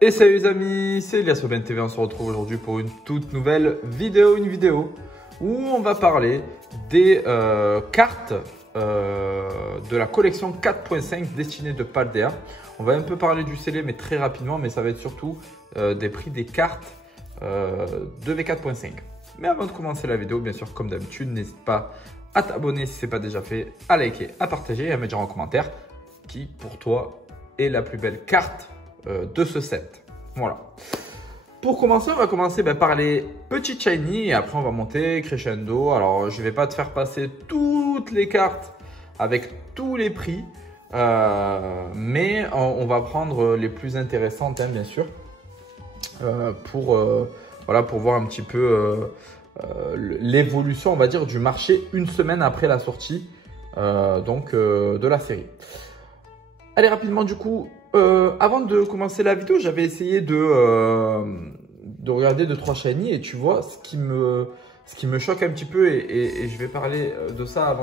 Et salut les amis, c'est Elias Aubin TV, on se retrouve aujourd'hui pour une toute nouvelle vidéo, où on va parler des cartes de la collection 4.5 destinée de Paldea. On va un peu parler du scellé mais très rapidement, mais ça va être surtout des prix des cartes de V4.5. Mais avant de commencer la vidéo, bien sûr, comme d'habitude, n'hésite pas à t'abonner si ce n'est pas déjà fait, à liker, à partager et à me dire en commentaire qui pour toi est la plus belle carte de ce set. Voilà. Pour commencer, on va commencer par les petits shiny et après on va monter crescendo. Alors, je ne vais pas te faire passer toutes les cartes avec tous les prix, mais on va prendre les plus intéressantes, hein, bien sûr, pour voir un petit peu l'évolution, on va dire, du marché une semaine après la sortie de la série. Allez, rapidement, du coup, avant de commencer la vidéo, j'avais essayé de regarder 2-3 shiny et tu vois, ce qui me choque un petit peu et je vais parler de ça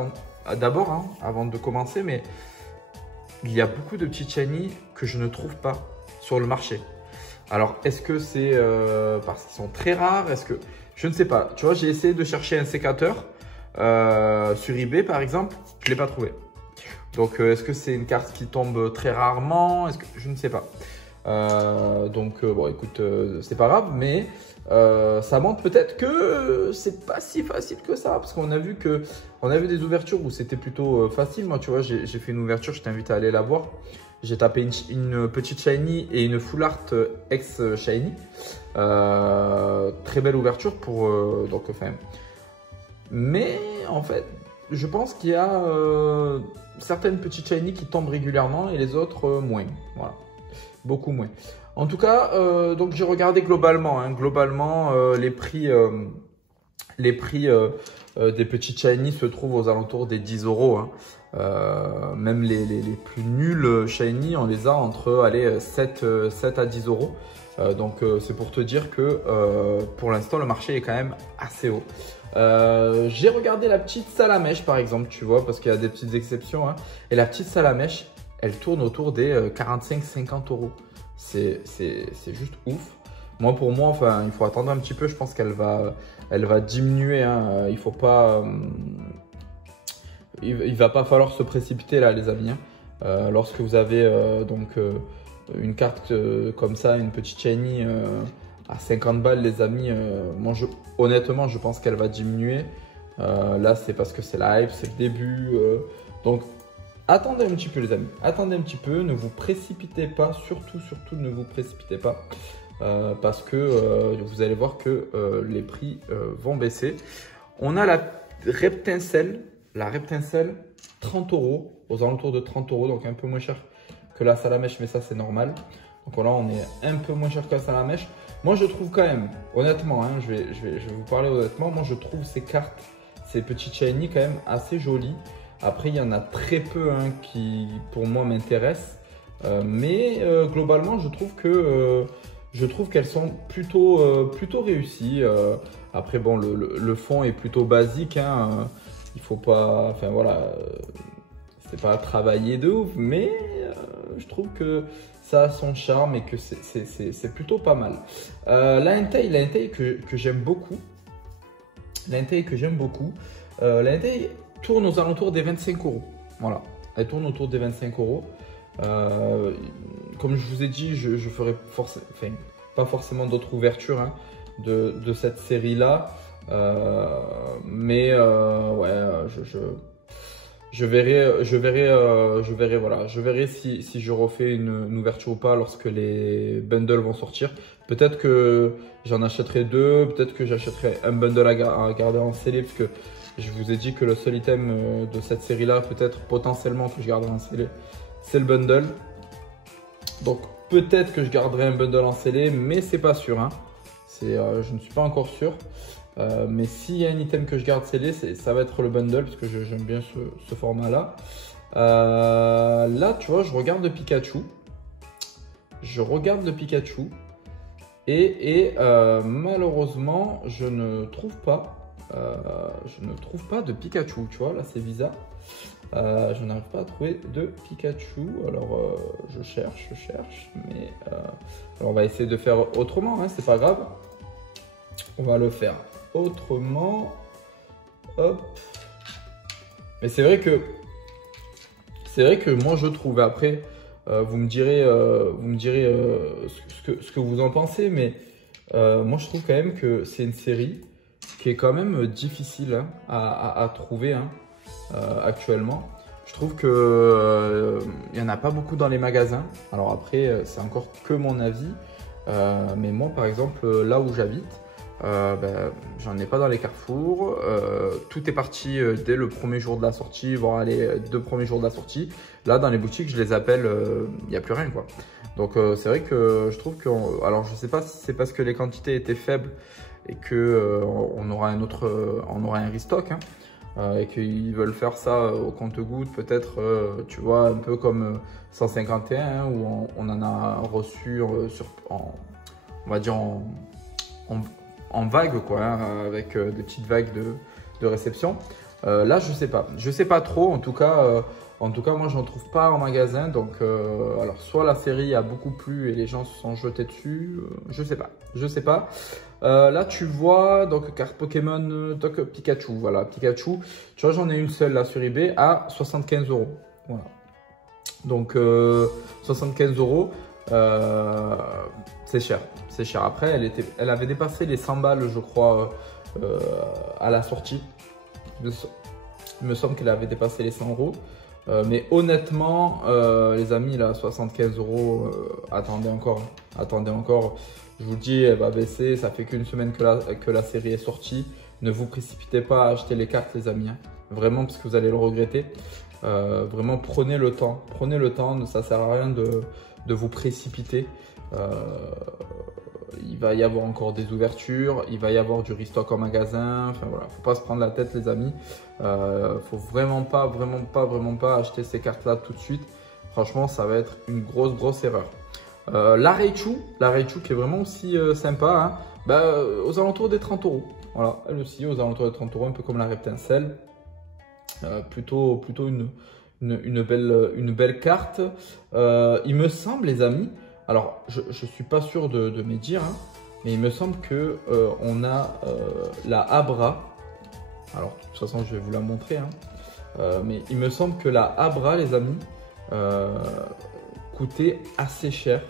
d'abord, avant de commencer, mais il y a beaucoup de petits shiny que je ne trouve pas sur le marché. Alors, est-ce que c'est parce qu'ils sont très rares? Est-ce que je ne sais pas. Tu vois, j'ai essayé de chercher un sécateur sur eBay, par exemple, je ne l'ai pas trouvé. Donc, est-ce que c'est une carte qui tombe très rarement? Je ne sais pas. Bon, écoute, c'est pas grave, mais ça montre peut-être que c'est pas si facile que ça, parce qu'on a vu des ouvertures où c'était plutôt facile. Moi, tu vois, j'ai fait une ouverture, je t'invite à aller la voir. J'ai tapé une petite shiny et une full art ex shiny. Très belle ouverture pour mais en fait, je pense qu'il y a certaines petites shiny qui tombent régulièrement et les autres moins. Voilà, beaucoup moins. En tout cas, donc j'ai regardé globalement, les prix des petites shiny se trouvent aux alentours des 10 €. Même les plus nuls shiny, on les a entre 7 à 10 €. C'est pour te dire que pour l'instant, le marché est quand même assez haut. J'ai regardé la petite Salamèche par exemple, tu vois, parce qu'il y a des petites exceptions. Et la petite Salamèche, elle tourne autour des 45-50 €. C'est juste ouf. Pour moi, enfin, il faut attendre un petit peu. Je pense qu'elle va diminuer. Il faut pas, il va pas falloir se précipiter là, les amis. Lorsque vous avez une carte comme ça, une petite shiny à 50 balles, les amis, honnêtement, je pense qu'elle va diminuer. Là, c'est parce que c'est la hype, c'est le début. Donc, attendez un petit peu, les amis. Attendez un petit peu, ne vous précipitez pas. Surtout, ne vous précipitez pas. Parce que vous allez voir que les prix vont baisser. On a la Reptincelle. La Reptincelle, 30 €, aux alentours de 30 €, donc un peu moins cher que la Salamèche, mais ça c'est normal. Donc là, on est un peu moins cher que la Salamèche. Moi, je trouve quand même, honnêtement, je vais vous parler honnêtement, moi je trouve ces cartes, ces petites shiny quand même assez jolies. Après, il y en a très peu qui, pour moi, m'intéressent. Mais globalement, je trouve qu'elles sont plutôt réussies. Après, bon, le fond est plutôt basique. Il faut pas, enfin voilà, c'est pas travailler de ouf, mais je trouve que ça a son charme et que c'est plutôt pas mal. La Entei que j'aime beaucoup. La Entei tourne aux alentours des 25 €. Voilà, elle tourne autour des 25 €. Comme je vous ai dit, je ferai pas forcément d'autres ouvertures de cette série-là. Je verrai si je refais une ouverture ou pas lorsque les bundles vont sortir. Peut-être que j'en achèterai deux, peut-être que j'achèterai un bundle à garder en scellé, parce que je vous ai dit que le seul item de cette série-là, peut-être potentiellement que je garderai en scellé, c'est le bundle. Donc peut-être que je garderai un bundle en scellé, mais c'est pas sûr. Je ne suis pas encore sûr. Mais s'il y a un item que je garde scellé, ça va être le bundle, parce que j'aime bien ce format-là. Là, tu vois, je regarde le Pikachu. Et malheureusement, je ne trouve pas de Pikachu. Tu vois, là, c'est bizarre. Je n'arrive pas à trouver de Pikachu. Alors, je cherche, mais Alors, on va essayer de faire autrement, hein, c'est pas grave. On va le faire autrement. Hop. Mais c'est vrai que moi je trouve, après vous me direz ce que vous en pensez, mais moi je trouve quand même que c'est une série qui est quand même difficile hein, à trouver hein, actuellement. Je trouve que il n'y en a pas beaucoup dans les magasins. Alors après c'est encore que mon avis, mais moi par exemple là où j'habite, j'en ai pas dans les carrefours. Tout est parti dès le premier jour de la sortie, voire les 2 premiers jours de la sortie. Là, dans les boutiques, je les appelle, il n'y a plus rien quoi. Donc, c'est vrai que je trouve que, alors je sais pas si c'est parce que les quantités étaient faibles et que on aura un restock, hein, et qu'ils veulent faire ça au compte-gouttes, peut-être, tu vois, un peu comme 151, hein, où on en a reçu on va dire en vague quoi, hein, avec des petites vagues de réception. Là, je sais pas trop. En tout cas, moi, j'en trouve pas en magasin. Donc, alors soit la série a beaucoup plu et les gens se sont jetés dessus. Je sais pas. Là, tu vois donc carte Pokémon, donc Pikachu. Voilà, Pikachu. Tu vois, j'en ai une seule là sur eBay à 75 €. Voilà. Donc 75 €. C'est cher, c'est cher. Après, elle avait dépassé les 100 balles, je crois, à la sortie. Il me semble qu'elle avait dépassé les 100 €. Mais honnêtement, les amis, là, 75 €, attendez encore. Attendez encore. Je vous dis, elle va baisser. Ça fait qu'une semaine que la série est sortie. Ne vous précipitez pas à acheter les cartes, les amis. Hein. Vraiment, parce que vous allez le regretter. Vraiment, prenez le temps. Prenez le temps. Ça ne sert à rien de vous précipiter. Il va y avoir encore des ouvertures, il va y avoir du restock en magasin. Enfin voilà, faut pas se prendre la tête, les amis. Faut vraiment pas acheter ces cartes-là tout de suite. Franchement, ça va être une grosse erreur. La Raichu qui est vraiment aussi sympa, hein, aux alentours des 30 €. Voilà, elle aussi aux alentours des 30 €, un peu comme la Reptincelle. Plutôt une belle carte. Il me semble, les amis, alors je ne suis pas sûr de me dire, hein, mais il me semble que on a la Abra. Alors de toute façon, je vais vous la montrer, hein, mais il me semble que la Abra, les amis, coûtait assez cher.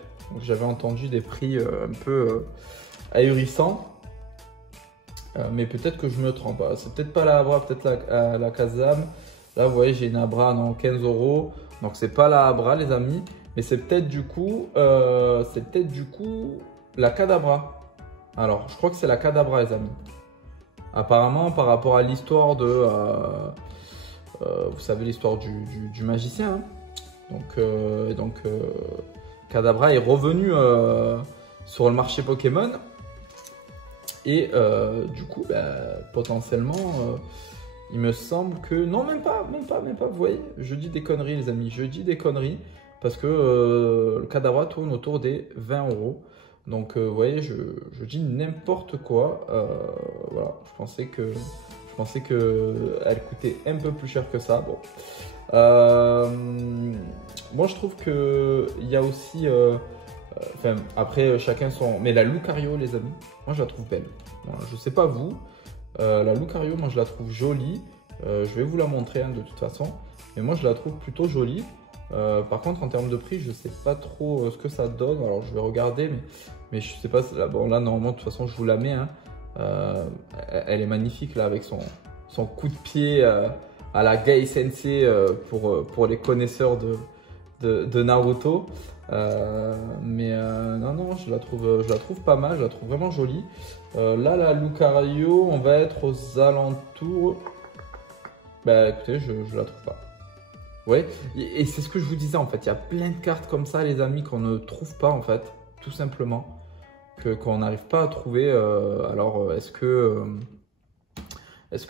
J'avais entendu des prix un peu ahurissants. Mais peut-être que je me trompe. C'est peut-être pas la Abra, peut-être la Kazam. Là, vous voyez, j'ai une Abra dans 15 €. Donc, c'est pas la Abra, les amis. Mais c'est peut-être du coup, la Kadabra. Alors, je crois que c'est la Kadabra, les amis. Apparemment, par rapport à l'histoire de... vous savez, l'histoire du magicien. Hein. Donc, Kadabra est revenu sur le marché Pokémon. Et du coup, potentiellement, il me semble que... Non, même pas. Vous voyez, je dis des conneries, les amis. Je dis des conneries parce que le Kadabra tourne autour des 20 €. Donc, vous voyez, je dis n'importe quoi. Voilà, je pensais que elle coûtait un peu plus cher que ça. Bon. Moi, je trouve qu'il y a aussi... Enfin, après, chacun son... Mais la Lucario, les amis, moi, je la trouve belle. Voilà, je sais pas vous. La Lucario, moi, je la trouve jolie. Je vais vous la montrer, hein, de toute façon. Mais moi, je la trouve plutôt jolie. Par contre, en termes de prix, je sais pas trop ce que ça donne. Alors, je vais regarder, mais je sais pas. Bon, là, normalement, de toute façon, je vous la mets. Hein. Elle est magnifique, là, avec son coup de pied à la Gai Sensei pour les connaisseurs de Naruto. Non, je la trouve pas mal, je la trouve vraiment jolie. Là, la Lucario, on va être aux alentours. Écoutez, je la trouve pas. Ouais, et c'est ce que je vous disais en fait. Il y a plein de cartes comme ça, les amis, qu'on ne trouve pas en fait, tout simplement, qu'on n'arrive pas à trouver. Alors, est-ce que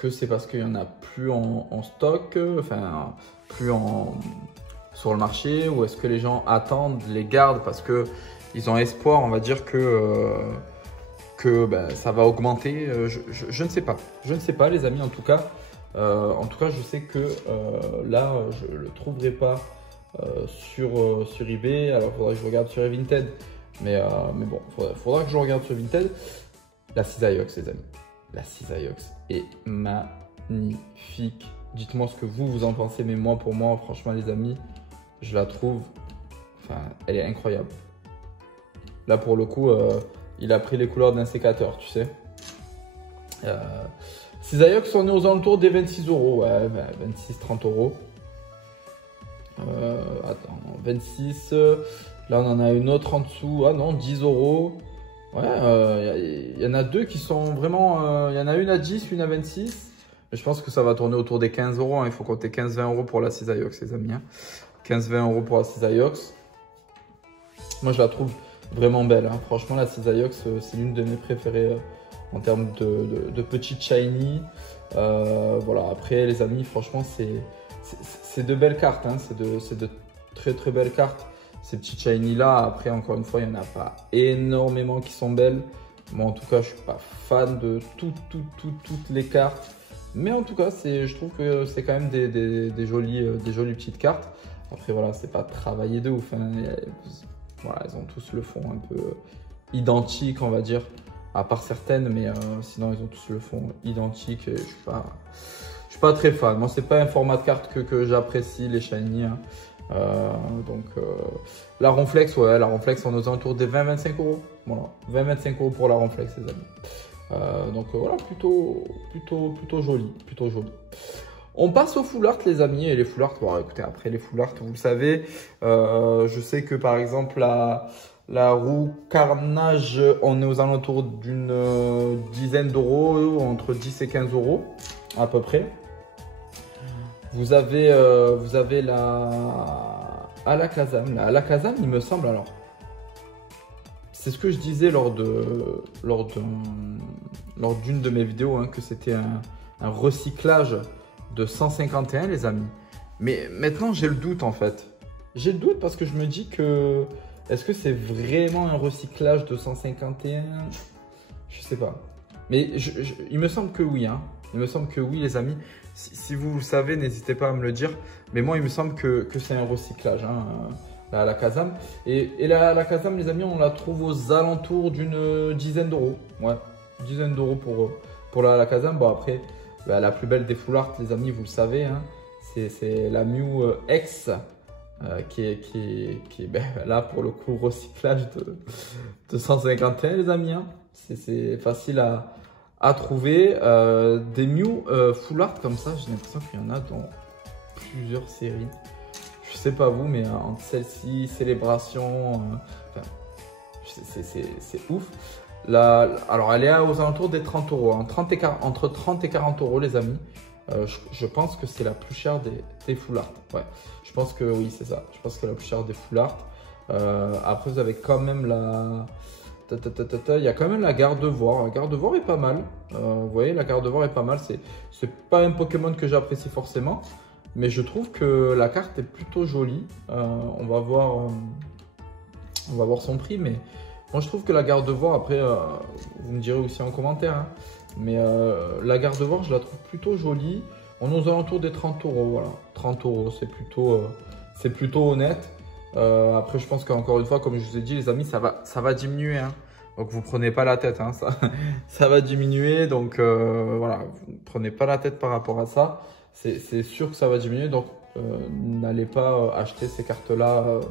c'est parce qu'il y en a plus en stock, enfin, plus sur le marché, ou est-ce que les gens attendent, les gardent parce que ils ont espoir, on va dire que ça va augmenter. Je ne sais pas, les amis. En tout cas, je sais que là, je le trouverai pas sur eBay. Alors, il faudrait que je regarde sur Vinted, Mais bon, faudra que je regarde sur Vinted. La Cisaillux, les amis. La Cisaillux est magnifique. Dites-moi ce que vous en pensez, mais moi, pour moi, franchement, les amis, je la trouve, enfin, elle est incroyable. Là, pour le coup, il a pris les couleurs d'un sécateur, tu sais. Cisaillux, on est aux alentours des 26 euros, ouais, 26-30 euros. Attends, 26. Là, on en a une autre en dessous. Ah non, 10 euros. Ouais, y en a deux qui sont vraiment. Il y en a une à 10, une à 26. Mais je pense que ça va tourner autour des 15 euros. Hein. Il faut compter 15-20 euros pour la Cisaillux, les amis. Hein. 15-20 euros pour la Cisaillux. Moi, je la trouve vraiment belle. Hein. Franchement, la Cisaillux, c'est l'une de mes préférées en termes de petites shiny. Voilà, après, les amis, franchement, c'est de belles cartes. Hein. C'est de très très belles cartes. Ces petites shiny là, après encore une fois, il n'y en a pas énormément qui sont belles. Moi en tout cas, je suis pas fan de toutes les cartes. Mais en tout cas, je trouve que c'est quand même des jolies petites cartes. Après voilà, c'est pas travaillé de ouf. Hein. Voilà, ils ont tous le fond un peu identique, on va dire. À part certaines, mais sinon ils ont tous le fond identique. Et je suis pas très fan. Moi, c'est pas un format de carte que j'apprécie, les shiny. Hein. La Ronflex, ouais, la Ronflex, on est aux alentours des 20-25 euros. Voilà, 20-25 euros pour la Ronflex, les amis. Voilà, plutôt joli, plutôt joli. On passe aux full art, les amis, et les full art, bon, écoutez, après les full art, vous le savez, je sais que par exemple, la roue Carnage, on est aux alentours d'une dizaine d'euros, entre 10 et 15 euros, à peu près. Vous avez la Alakazam. La Alakazam, il me semble, alors, c'est ce que je disais lors d'une de mes vidéos, hein, que c'était un recyclage de 151, les amis. Mais maintenant, j'ai le doute, en fait. J'ai le doute parce que je me dis que, est-ce que c'est vraiment un recyclage de 151? Je sais pas. Mais il me semble que oui, hein. Il me semble que oui, les amis. Si vous le savez, n'hésitez pas à me le dire. Mais moi, il me semble que c'est un recyclage, hein, la Alakazam. Et la Alakazam, les amis, on la trouve aux alentours d'une dizaine d'euros. Ouais, dizaine d'euros pour la Alakazam. Bon, après, bah, la plus belle des full art, les amis, vous le savez, hein, c'est la Mew X. Qui est ben, là pour le coup recyclage de 151, les amis. Hein. C'est facile à trouver. Des Mew full art comme ça, j'ai l'impression qu'il y en a dans plusieurs séries. Je sais pas vous, mais entre celle-ci, Célébration, enfin, c'est ouf. Alors elle est aux alentours des 30 euros, hein, entre 30 et 40 euros, les amis. Je pense que c'est la plus chère des full art. Ouais, je pense que oui, c'est ça. Je pense que c'est la plus chère des full art. Après, vous avez quand même la. Il y a quand même la Gardevoir. La Gardevoir est pas mal. Vous voyez, la Gardevoir est pas mal. C'est pas un Pokémon que j'apprécie forcément, mais je trouve que la carte est plutôt jolie. On va voir son prix, mais moi je trouve que la Gardevoir, après, vous me direz aussi en commentaire, hein, mais la Gardevoir, je la trouve plutôt jolie. On est aux alentours des 30 euros. Voilà, 30 euros, c'est plutôt honnête. Après, je pense qu'encore une fois, comme je vous ai dit, les amis, ça va diminuer. Hein. Donc, vous ne prenez pas la tête. Hein, ça va diminuer. Donc, voilà, vous ne prenez pas la tête par rapport à ça. C'est sûr que ça va diminuer. Donc, n'allez pas acheter ces cartes-là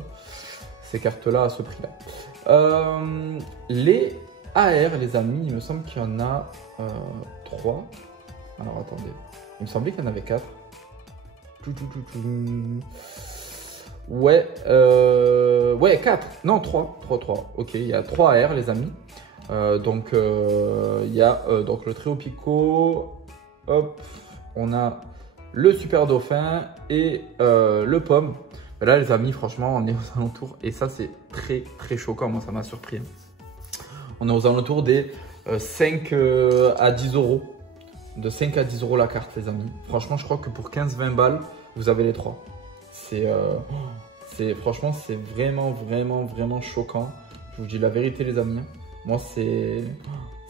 à ce prix-là. Les AR, les amis, il me semble qu'il y en a 3. Alors, attendez. Il me semblait qu'il y en avait 4. Ouais, 4. Non, 3. Ok, il y a 3 AR, les amis. Il y a donc le Trio Pico. Hop, on a le Super Dauphin et le Pomme. Là, les amis, franchement, on est aux alentours. Et ça, c'est très, très choquant. Moi, ça m'a surpris. On est aux alentours des 5 à 10 euros. De 5 à 10 euros la carte, les amis. Franchement, je crois que pour 15-20 balles, vous avez les 3. Franchement, c'est vraiment choquant. Je vous dis la vérité, les amis. Moi,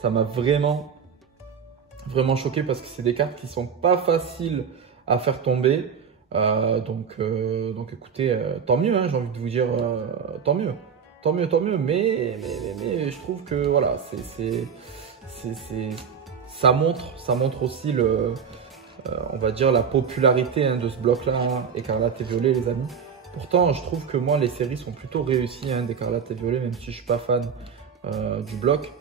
ça m'a vraiment choqué parce que c'est des cartes qui sont pas faciles à faire tomber. Donc écoutez, tant mieux, hein, j'ai envie de vous dire, tant mieux. tant mieux. Mais je trouve que voilà, ça montre aussi on va dire la popularité hein, de ce bloc-là, hein, Écarlate et Violet, les amis. Pourtant, je trouve que moi, les séries sont plutôt réussies hein, d'Écarlate et Violet, même si je ne suis pas fan du bloc.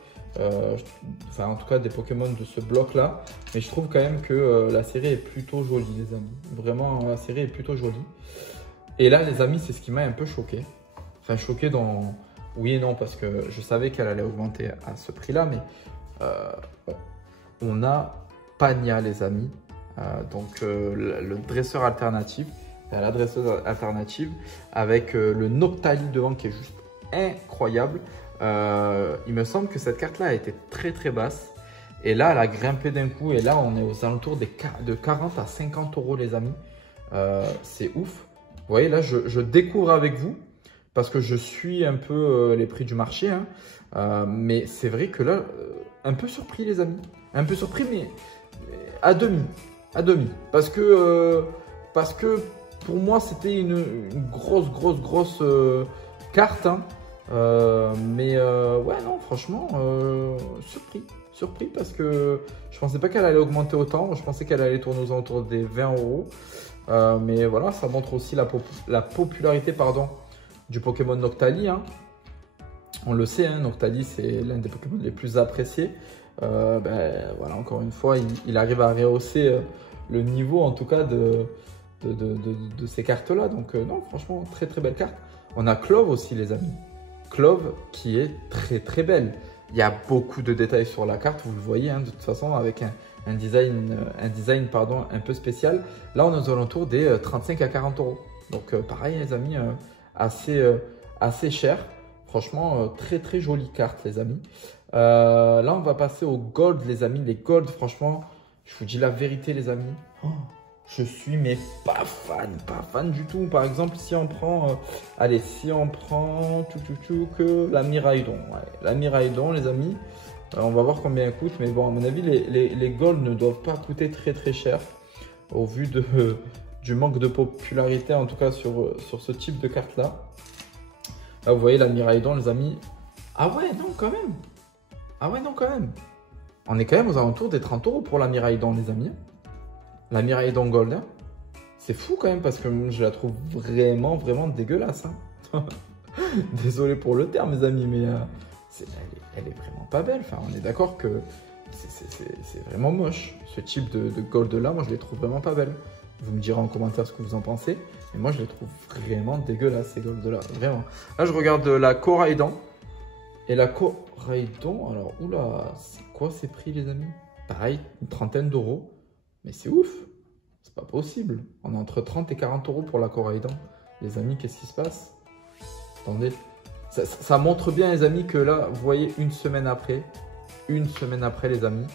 Enfin, en tout cas, des Pokémon de ce bloc-là. Mais je trouve quand même que la série est plutôt jolie, les amis. Vraiment, la série est plutôt jolie. Et là, les amis, c'est ce qui m'a un peu choqué. Enfin, choqué dans... Oui et non, parce que je savais qu'elle allait augmenter à ce prix-là, mais on a Pania, les amis. Donc, le dresseur alternatif. La dresseuse alternative avec le Noctali devant qui est juste incroyable. Il me semble que cette carte-là a été très basse. Et là, elle a grimpé d'un coup. Et là, on est aux alentours de 40 à 50 euros, les amis. C'est ouf. Vous voyez, là, je découvre avec vous parce que je suis un peu les prix du marché. Hein. Mais c'est vrai que là, un peu surpris, les amis. Un peu surpris, mais à demi. À demi. Parce que pour moi, c'était une grosse carte. Hein. Ouais, non, franchement, surpris parce que je pensais pas qu'elle allait augmenter autant. Je pensais qu'elle allait tourner aux alentours des 20 euros. Mais voilà, ça montre aussi la popularité du Pokémon Noctali. Hein. On le sait, hein, Noctali, c'est l'un des Pokémon les plus appréciés. Voilà, encore une fois, il arrive à rehausser le niveau, en tout cas, de ces cartes-là. Donc, non, franchement, très belle carte. On a Clove aussi, les amis. Clove qui est très belle. Il y a beaucoup de détails sur la carte, vous le voyez, hein, de toute façon, avec un design un peu spécial. Là, on est aux alentours des 35 à 40 euros. Donc, pareil, les amis, assez cher. Franchement, très jolie carte, les amis. Là, on va passer au Gold, les amis. Les Gold, franchement, je vous dis la vérité, les amis. Oh, je suis mais pas fan du tout. Par exemple, si on prend, que la Miraidon. Ouais, la Miraidon, les amis. On va voir combien elle coûte. Mais bon, à mon avis, les Gold ne doivent pas coûter très cher. Au vu du manque de popularité, en tout cas sur ce type de carte-là. Là, vous voyez la Miraidon, les amis. Ah ouais, non, quand même. Ah ouais, non, quand même. On est quand même aux alentours des 30 euros pour la Miraidon, les amis. La Miraidon Gold, hein. C'est fou quand même parce que je la trouve vraiment dégueulasse. Hein. Désolé pour le terme, mes amis, mais elle est vraiment pas belle. Enfin, on est d'accord que c'est vraiment moche. Ce type de Gold là, moi je les trouve vraiment pas belles. Vous me direz en commentaire ce que vous en pensez. Mais moi je les trouve vraiment dégueulasses, ces Gold là. Vraiment. Là, je regarde la Koraidon. Et la Koraidon, alors, oula, c'est quoi ces prix, les amis? Pareil, une trentaine d'euros. Mais c'est ouf, c'est pas possible. On est entre 30 et 40 euros pour la Koraidon. Les amis, qu'est-ce qui se passe? Attendez, ça montre bien, les amis, que là, vous voyez, une semaine après, les amis,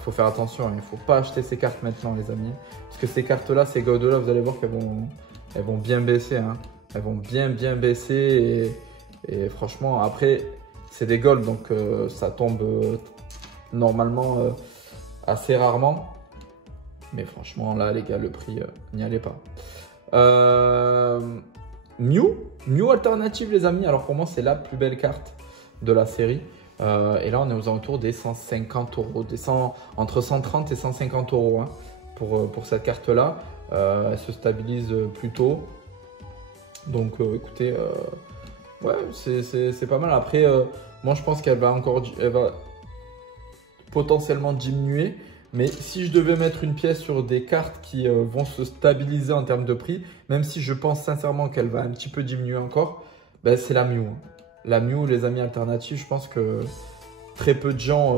faut faire attention. Il ne faut pas acheter ces cartes maintenant, les amis. Parce que ces cartes-là, ces Gold-là, vous allez voir qu'elles vont bien baisser. Hein. Elles vont bien baisser. Et franchement, après, c'est des Gold, donc ça tombe normalement assez rarement. Mais franchement, là, les gars, le prix, n'y allez pas. Mew alternative, les amis. Alors, pour moi, c'est la plus belle carte de la série. Et là, on est aux alentours des 150 euros. Entre 130 et 150 euros hein, pour cette carte-là. Elle se stabilise plutôt. Donc, écoutez, ouais, c'est pas mal. Après, moi, je pense qu'elle va potentiellement diminuer. Mais si je devais mettre une pièce sur des cartes qui vont se stabiliser en termes de prix, même si je pense sincèrement qu'elle va un petit peu diminuer encore, ben c'est la Mew. La Mew, les amis alternatifs, je pense que très peu de gens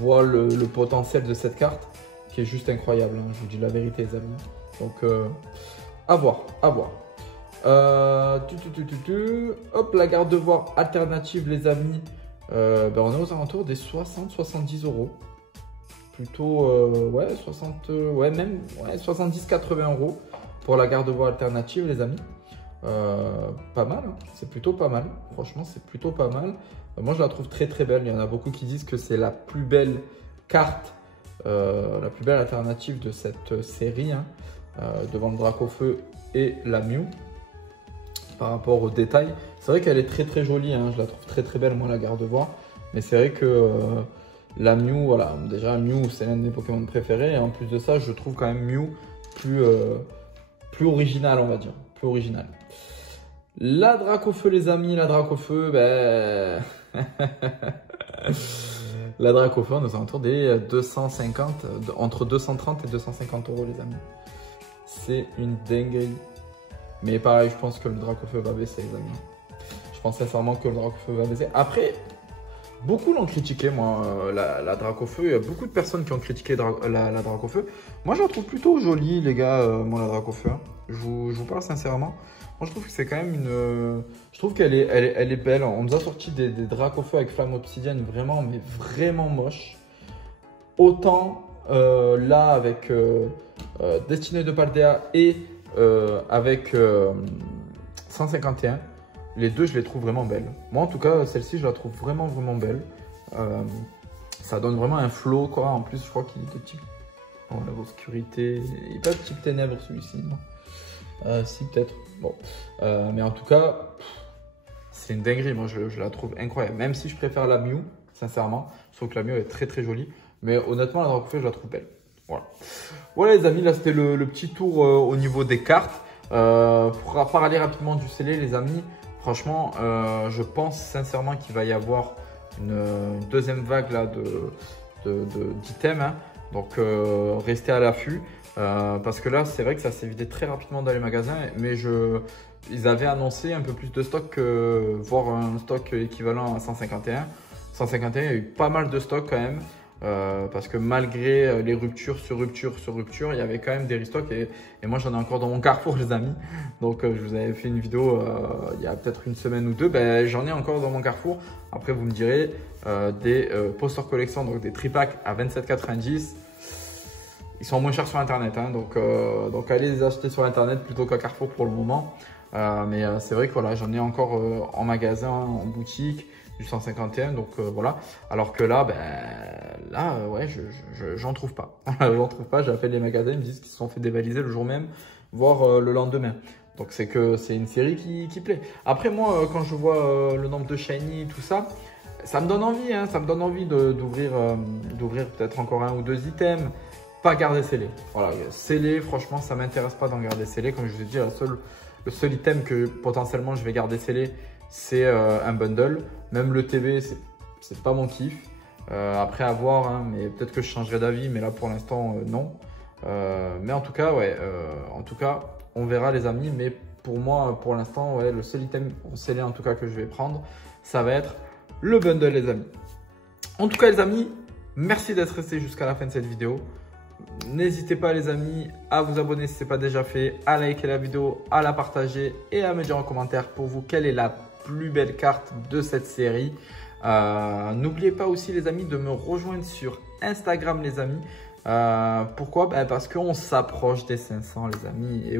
voient le potentiel de cette carte, qui est juste incroyable. Hein, je vous dis la vérité, les amis. Donc, à voir. Hop, la garde de voir alternative, les amis. Ben on est aux alentours des 60-70 euros. Plutôt, ouais, 70-80 euros pour la garde-bois alternative, les amis. Pas mal, hein. C'est plutôt pas mal. Franchement, c'est plutôt pas mal. Moi, je la trouve très belle. Il y en a beaucoup qui disent que c'est la plus belle carte, la plus belle alternative de cette série, hein, devant le Dracofeu et la Mew. par rapport au détail. C'est vrai qu'elle est très très jolie, hein. Je la trouve très très belle, moi, la Gardevoir. Mais c'est vrai que la Mew, voilà, déjà Mew, c'est l'un de mes Pokémon préférés. Et en plus de ça, je trouve quand même Mew plus original, on va dire. Plus original. La Dracofeu, les amis, la Dracofeu, ben... la Dracofeu, on est autour des 250, entre 230 et 250 €, les amis. C'est une dinguerie. Mais pareil, je pense que le Dracofeu va baisser, les amis. Je pense sincèrement que le Dracofeu va baisser. Après, beaucoup l'ont critiqué, moi, la Dracofeu. Il y a beaucoup de personnes qui ont critiqué la Dracofeu. Moi, je la trouve plutôt jolie, les gars, moi, la Dracofeu. Hein. Je vous parle sincèrement. Moi, je trouve que c'est quand même une... Je trouve qu'elle est belle. On nous a sorti des Dracofeu avec flamme obsidienne vraiment, mais vraiment moche. Autant là, avec Destinée de Paldea et avec 151, les deux, je les trouve vraiment belles. Moi, en tout cas, celle-ci, je la trouve vraiment, vraiment belle. Ça donne vraiment un flow, quoi. En plus, je crois qu'il est de type... Oh, l'obscurité... Il n'est pas de type ténèbres, celui-ci, non? Si, peut-être. Bon. Mais en tout cas, c'est une dinguerie. Moi, je la trouve incroyable. Même si je préfère la Mew, sincèrement. Je trouve que la Mew est très, très jolie. Mais honnêtement, la Dracofeu, je la trouve belle. Voilà. Voilà, les amis. Là, c'était le petit tour au niveau des cartes. Pour parler rapidement du scellé, les amis. Franchement, je pense sincèrement qu'il va y avoir une deuxième vague là d'items. Hein. Donc, restez à l'affût. Parce que là, c'est vrai que ça s'est vidé très rapidement dans les magasins. Mais ils avaient annoncé un peu plus de stock, voire un stock équivalent à 151. 151, il y a eu pas mal de stock quand même. Parce que malgré les ruptures sur rupture sur rupture, il y avait quand même des restocks et moi j'en ai encore dans mon carrefour, les amis. Donc je vous avais fait une vidéo il y a peut-être une semaine ou deux, ben, j'en ai encore dans mon carrefour. Après vous me direz des poster collection, donc des tripacks à 27,90. Ils sont moins chers sur internet, hein, donc allez les acheter sur internet plutôt qu'à Carrefour pour le moment. Mais c'est vrai que voilà, j'en ai encore en magasin, en boutique. Du 151, donc voilà. Alors que là, ouais, j'en trouve pas. J'en trouve pas. J'appelle les magasins, ils me disent qu'ils se sont fait dévaliser le jour même, voire le lendemain. Donc c'est que c'est une série qui plaît. Après moi, quand je vois le nombre de shiny, tout ça, ça me donne envie. Hein, ça me donne envie d'ouvrir peut-être encore un ou deux items. Pas garder scellé. Voilà, scellé, franchement, ça m'intéresse pas d'en garder scellé. Comme je vous ai dit, le seul item que potentiellement je vais garder scellé, c'est un bundle. Même le TB, c'est pas mon kiff. Après à voir, hein, mais peut-être que je changerai d'avis, mais là pour l'instant non. Mais en tout cas, ouais, on verra les amis. Mais pour moi, pour l'instant, ouais, le seul item scellé en tout cas que je vais prendre, ça va être le bundle, les amis. En tout cas, les amis, merci d'être restés jusqu'à la fin de cette vidéo. N'hésitez pas, les amis, à vous abonner si ce n'est pas déjà fait, à liker la vidéo, à la partager et à me dire en commentaire pour vous quelle est la plus belle carte de cette série. N'oubliez pas aussi, les amis, de me rejoindre sur Instagram, les amis. Pourquoi? Parce qu'on s'approche des 500, les amis. Et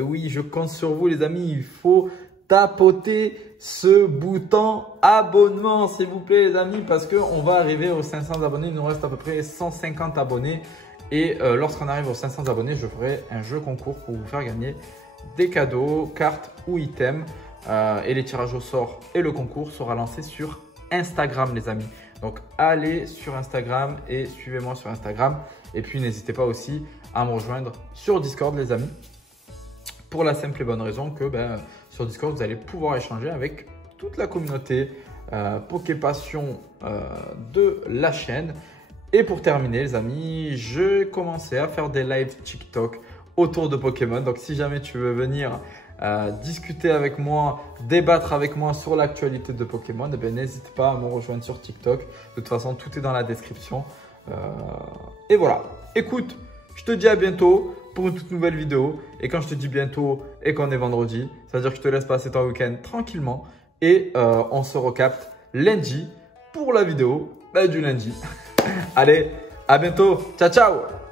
oui, je compte sur vous, les amis. Il faut tapoter ce bouton abonnement, s'il vous plaît, les amis, parce qu'on va arriver aux 500 abonnés. Il nous reste à peu près 150 abonnés. Et lorsqu'on arrive aux 500 abonnés, je ferai un jeu concours pour vous faire gagner des cadeaux, cartes ou items. Et les tirages au sort et le concours sera lancé sur Instagram, les amis. Donc, allez sur Instagram et suivez-moi sur Instagram. Et puis, n'hésitez pas aussi à me rejoindre sur Discord, les amis. Pour la simple et bonne raison que sur Discord, vous allez pouvoir échanger avec toute la communauté Poképassion de la chaîne. Et pour terminer, les amis, je commençais à faire des lives TikTok autour de Pokémon. Donc, si jamais tu veux venir discuter avec moi, débattre avec moi sur l'actualité de Pokémon, eh n'hésite pas à me rejoindre sur TikTok. De toute façon, tout est dans la description. Et voilà. Écoute, je te dis à bientôt pour une toute nouvelle vidéo. Et quand je te dis bientôt et qu'on est vendredi, ça veut dire que je te laisse passer ton week-end tranquillement. Et on se recapte lundi pour la vidéo du lundi. Allez, à bientôt. Ciao, ciao.